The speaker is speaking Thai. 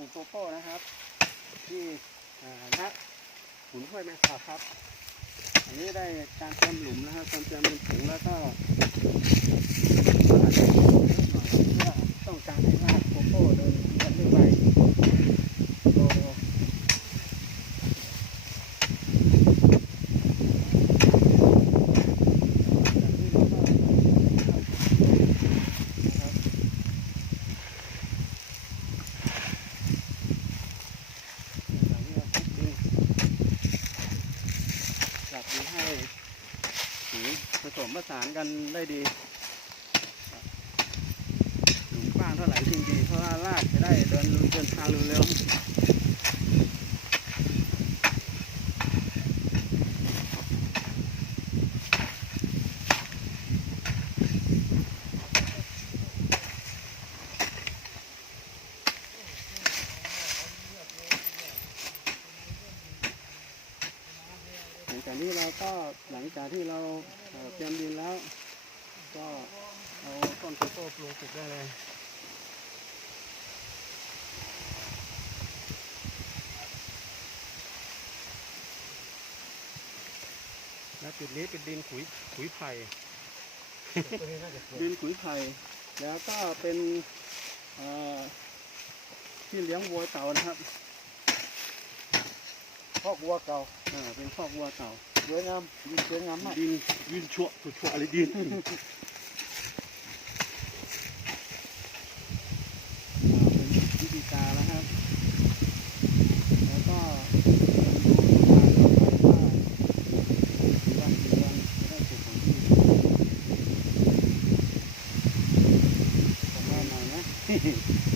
ลูกโปโป้นะครับ ที่อ่าณขุนห้วยแม่สาครับ อันนี้ได้การเตรียมหลุมนะครับการเตรียมเป็นถุงแล้วก็เพื่อต้องการให้รากโกโก้เดินกันด้วยใบโตนะครับหลังนี้เราคุกดินหลักดินให้ สีผสมผสานกันได้ดีหลุมกว้างเท่าไหร่จริงๆเพราะว่ารากจะได้เดินเดินทางเร็วๆ จากนี้เราก็หลังจากที่เราเอ่อเตรียมดินแล้ว ก็เอาต้นโกโก้ปลูกปลูกได้เลยและจุดนี้เป็นดินขุยขุยไผ่ดินขุยไผ่แล้วก็เป็นเอ่อที่เลี้ยงวัวเต่านะครับ พ่อกวัวเก่าเออเป็นพ่อกวัวเก่าสวยงามดินสวยงามมากดินดินชั่วตัวชั่วอะไรดินวิธีการแล้วครับ แล้วก็ Hehehe